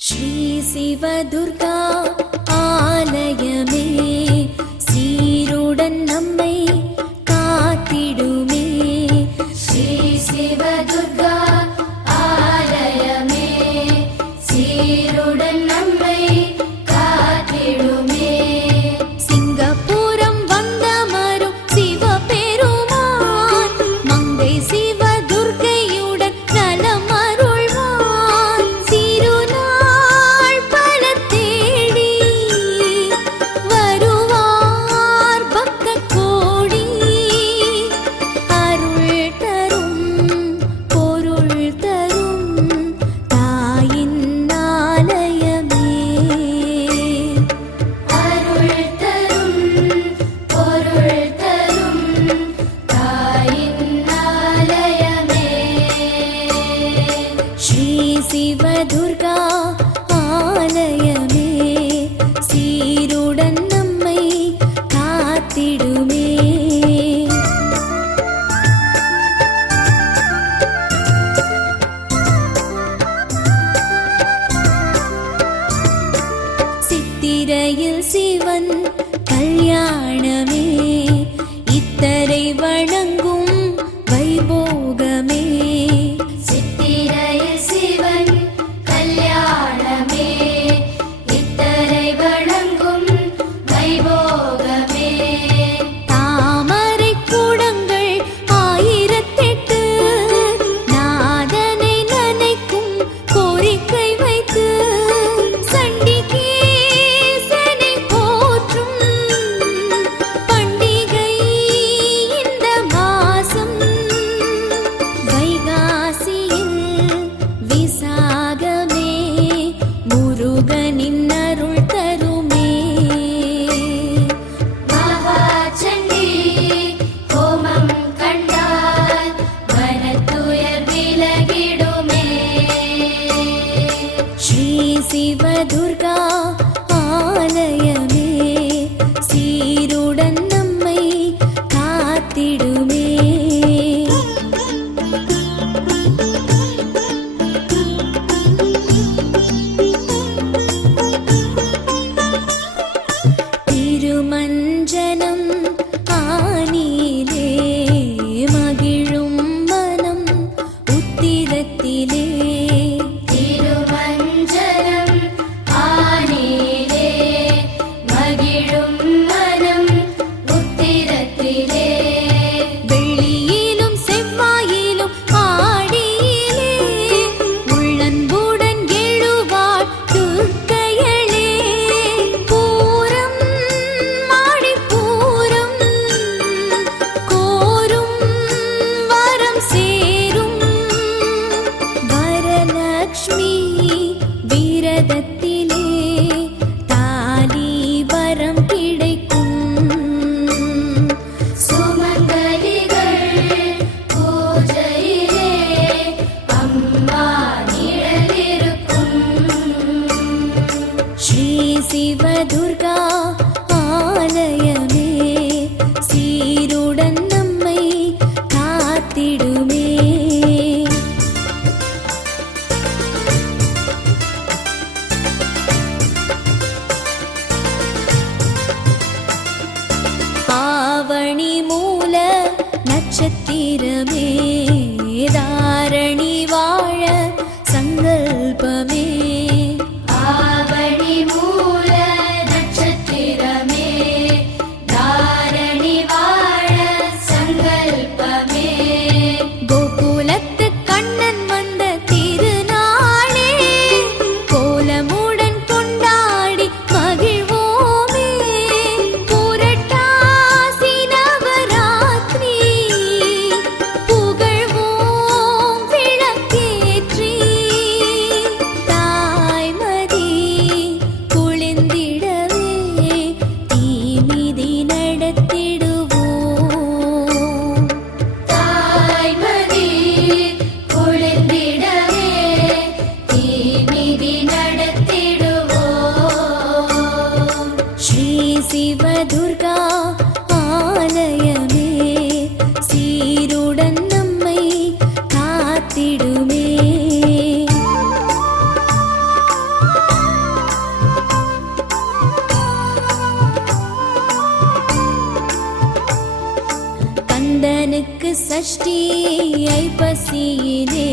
ஸ்ரீ சிவதுர்கா ஆலயமே சீருடன் நம்மை காத்திடுமே. ஸ்ரீ சிவதுர்கா ஆலயமே சீருடன் நம்மை காத்திடுமே. சிங்கப்பூரம் வந்தமரும் சிவபெருமான் மங்கை சிவதுர்க்கையுடன் நலம் அருள்வான். திருநாள் பல தேடி வருவார் பக்த கோடி. அருள் தரும் பொருள் தரும் தாயின் ஆலயமே. அருள் தரும் பொருள் தரும் தாயின் ஆலயமே. ஸ்ரீ சிவதுர்கா ஆலயமே சீருடன் நம்மை காத்திடுமே. சித்திரையில் சிவன் கல்யாணமே இத்தரை வணங்கும் வைபோகமே. சித்திரையில் சிவன் கல்யாணமே இத்தரை வணங்கும் வைபோகமே. தாமரை கூடங்கள் 1008 நாதனை நனைக்கும் கோரிக்கை வைத்து சண்டிகேசனை போற்றும் பண்டிகை இந்த மாசம். வைகாசியில் விசாகமே முருகனின் அருள் தருமே. மகாசண்டி ஹோமம் கண்டால் மனத்துயர் விலகிடுமே. ஸ்ரீ சிவதுர்கா ஆலயமே சீருடன் நம்மை காத்திடுமே. திருமஞ்சனம் ஆனிலே மகிழும் மனம் உத்திரத்திலே. திருமஞ்சனம் ஆனிலே மகிழும் மனம் உத்திரத்திலே. வெள்ளியிலும் செவ்வாயிலும் ஆடியிலே உள்ளன்புடன் எழுவாள் துர்க்கையளே. பூரம் ஆடிப்பூரம் கோரும் வரம் சேரும். வரலக்ஷ்மி விரதத்திலே தாலி வரம் கிடைக்கும். சுமங்கலிகள் பூஜையிலே அம்மா நிழலிருக்கும். ஸ்ரீ சிவதுர்கா ஆலயமே சீருடன் நம்மை காத்திடுமே. ஆவணி மூல நட்சத்திரமே தாரணி வாழ சங்கல்பமே. ஆவணி மூல நட்சத்திரமே தாரணி வாழ சங்கல்பமே. கோகுலத்து கண்ணன் வந்த திருநாளே கோலமுடன் கொண்டாடி மகிழ்வோமே. புரட்டாசி நவராத்திரி புகழ்வோம் விளக்கேற்றி. தாய்மதி குளிந்திடவே தீமிதி நடத்திடுவோம். தாய்மதி குளிர்ந்திடவே தீமிதி நடத்திடுவோம். ஸ்ரீ சிவதுர்கா ஆலயமே சீருடன் நம்மை காத்திடுமே. சஷ்டி ஐப்பசியிலே